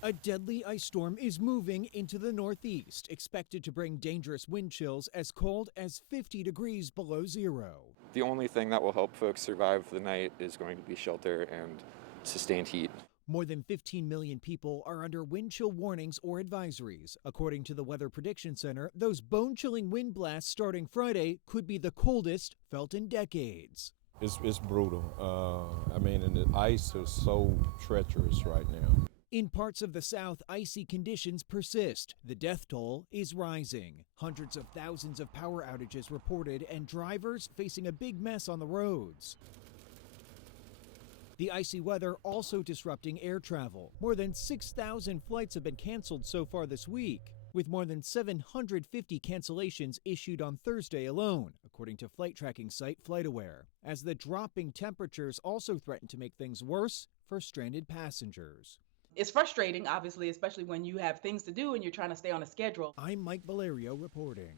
A deadly ice storm is moving into the Northeast, expected to bring dangerous wind chills as cold as 50 degrees below zero. The only thing that will help folks survive the night is going to be shelter and sustained heat. More than 15 million people are under wind chill warnings or advisories. According to the Weather Prediction Center, those bone-chilling wind blasts starting Friday could be the coldest felt in decades. It's brutal. And the ice is so treacherous right now. In parts of the South, icy conditions persist. The death toll is rising. Hundreds of thousands of power outages reported and drivers facing a big mess on the roads. The icy weather also disrupting air travel. More than 6,000 flights have been canceled so far this week, with more than 750 cancellations issued on Thursday alone, according to flight tracking site FlightAware, as the dropping temperatures also threaten to make things worse for stranded passengers. It's frustrating, obviously, especially when you have things to do and you're trying to stay on a schedule. I'm Mike Valerio reporting.